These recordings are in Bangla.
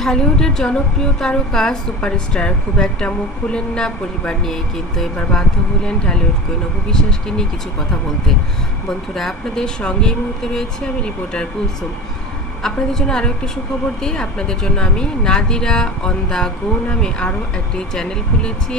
ঢালিউডের জনপ্রিয় তারকা সুপারস্টার খুব একটা মুখ খুলেন না পরিবার নিয়ে, কিন্তু এবার বাধ্য হলেন ঢালিউড কুইন অপু বিশ্বাসকে নিয়ে কিছু কথা বলতে। বন্ধুরা, আপনাদের সঙ্গে এই মুহূর্তে রয়েছে আমি রিপোর্টার কুলসুম। আপনাদের জন্য আরও একটি সুখবর দিই। আপনাদের জন্য আমি নাদিরা অন দ্য গো নামে আরও একটি চ্যানেল খুলেছি,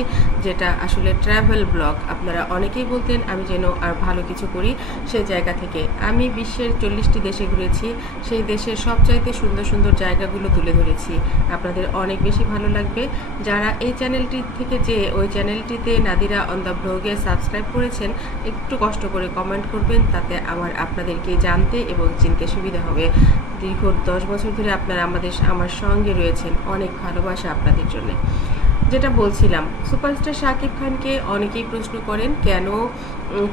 যেটা আসলে ট্রাভেল ব্লগ আপনারা অনেকেই বলতেন, আমি যেন আর ভালো কিছু করি সেই জায়গা থেকে। আমি বিশ্বের চল্লিশটি দেশে ঘুরেছি, সেই দেশের সবচাইতে সুন্দর সুন্দর জায়গাগুলো তুলে ধরেছি। আপনাদের অনেক বেশি ভালো লাগবে। যারা এই চ্যানেলটি থেকে যে ওই চ্যানেলটিতে নাদিরা অন দ্য ব্লগে সাবস্ক্রাইব করেছেন, একটু কষ্ট করে কমেন্ট করবেন, তাতে আমার আপনাদেরকে জানতে এবং চিনতে সুবিধা হবে। দীর্ঘ দশ বছর ধরে আপনারা আমাদের আমার সঙ্গে রয়েছেন অনেক ভালোবাসা আপনাদের জন্য। যেটা বলছিলাম, সুপারস্টার শাকিব খানকে অনেকেই প্রশ্ন করেন, কেন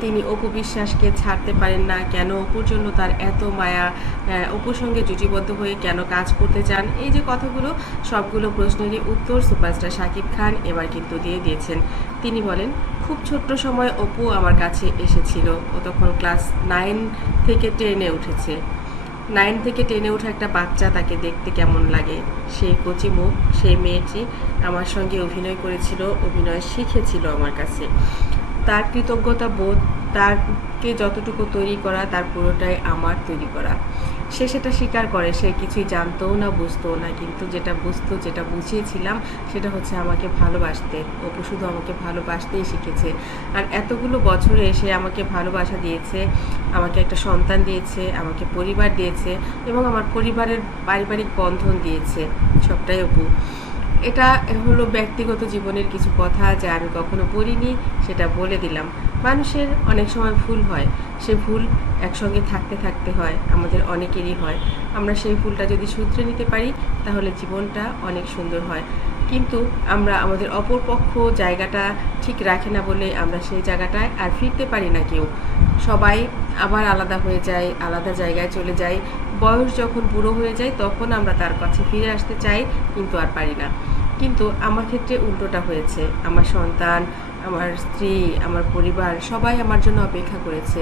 তিনি অপু বিশ্বাসকে ছাড়তে পারেন না? কেন অপুর জন্য তার এত মায়া অপুর সঙ্গে জুটিবদ্ধ হয়ে কেন কাজ করতে চান? এই যে কথাগুলো, সবগুলো প্রশ্নেরই উত্তর সুপারস্টার শাকিব খান এবার কিন্তু দিয়ে দিয়েছেন। তিনি বলেন, খুব ছোট্ট সময় অপু আমার কাছে এসেছিল। ও তখন ক্লাস নাইন থেকে টেনে উঠেছে। নাইন থেকে টেনে ওঠা একটা বাচ্চা তাকে দেখতে কেমন লাগে? সেই কচি মুখ, সেই মেয়েটি আমার সঙ্গে অভিনয় করেছিল, অভিনয় শিখেছিল আমার কাছে। তার কৃতজ্ঞতা বোধ, তারকে যতটুকু তৈরি করা, তার পুরোটাই আমার তৈরি করা। সে সেটা স্বীকার করে, সে কিছুই জানতও না, বুঝতো না। কিন্তু যেটা বুঝতো, যেটা বুঝিয়েছিলাম, সেটা হচ্ছে আমাকে ভালোবাসতে। অপু শুধু আমাকে ভালোবাসতেই শিখেছে। আর এতগুলো বছরে সে আমাকে ভালোবাসা দিয়েছে, আমাকে একটা সন্তান দিয়েছে, আমাকে পরিবার দিয়েছে এবং আমার পরিবারের পারিবারিক বন্ধন দিয়েছে। সবটাই অপু। এটা হলো ব্যক্তিগত জীবনের কিছু কথা যা আমি কখনো বলিনি, সেটা বলে দিলাম। মানুষের অনেক সময় ভুল হয়। সে ভুল একসঙ্গে থাকতে থাকতে হয়, আমাদের অনেকেরই হয়। আমরা সেই ভুলটা যদি শুধরে নিতে পারি, তাহলে জীবনটা অনেক সুন্দর হয়। কিন্তু আমরা আমাদের অপর পক্ষ জায়গাটা ঠিক রাখে না বলে আমরা সেই জায়গাটায় আর ফিরতে পারি না কেউ। সবাই আবার আলাদা হয়ে যায়, আলাদা জায়গায় চলে যায়। বয়স যখন বুড়ো হয়ে যায়, তখন আমরা তার কাছে ফিরে আসতে চাই, কিন্তু আর পারি না। কিন্তু আমার ক্ষেত্রে উল্টোটা হয়েছে। আমার সন্তান, আমার স্ত্রী, আমার পরিবার সবাই আমার জন্য অপেক্ষা করেছে।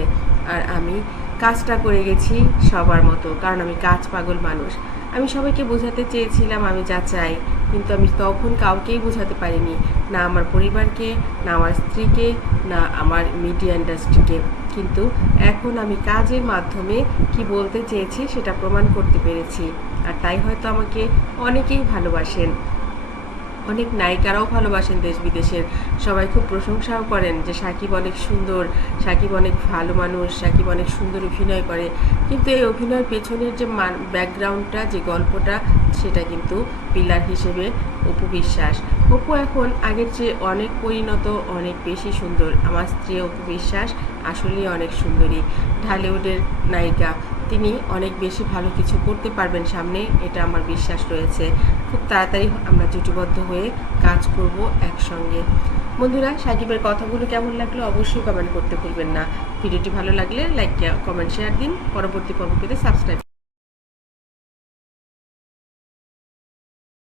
আর আমি কাজটা করে গেছি সবার মতো, কারণ আমি কাজ পাগল মানুষ। আমি সবাইকে বোঝাতে চেয়েছিলাম আমি যা চাই, কিন্তু আমি তখন কাউকেই বোঝাতে পারিনি। না আমার পরিবারকে, না আমার স্ত্রীকে, না আমার মিডিয়া ইন্ডাস্ট্রিকে কিন্তু এখন আমি কাজের মাধ্যমে কি বলতে চেয়েছি সেটা প্রমাণ করতে পেরেছি। আর তাই হয়তো আমাকে অনেকেই ভালোবাসেন। অনেক নায়িকারাও ভালোবাসেন দেশ বিদেশের। সবাই খুব প্রশংসাও করেন যে সাকিব অনেক সুন্দর, সাকিব অনেক ভালো মানুষ, সাকিব অনেক সুন্দর অভিনয় করে। কিন্তু এই অভিনয়ের পেছনের যে ব্যাকগ্রাউন্ডটা যে গল্পটা সেটা কিন্তু পিলার হিসেবে অপু বিশ্বাস। অপু এখন আগের চেয়ে অনেক পরিণত, অনেক বেশি সুন্দর। আমার স্ত্রী অপু বিশ্বাস আসলেই অনেক সুন্দরী। ঢালিউডের নায়িকা। তিনি অনেক বেশি ভালো কিছু করতে পারবেন সামনে, এটা আমার বিশ্বাস রয়েছে। খুব তাড়াতাড়ি আমরা জুটিবদ্ধ হয়ে কাজ করব একসঙ্গে। বন্ধুরা, সাকিবের কথাগুলো কেমন লাগল অবশ্যই কমেন্ট করতে ভুলবেন না। ভিডিওটি ভালো লাগলে লাইক কমেন্ট শেয়ার দিন। পরবর্তী পর্ব পেতে সাবস্ক্রাইব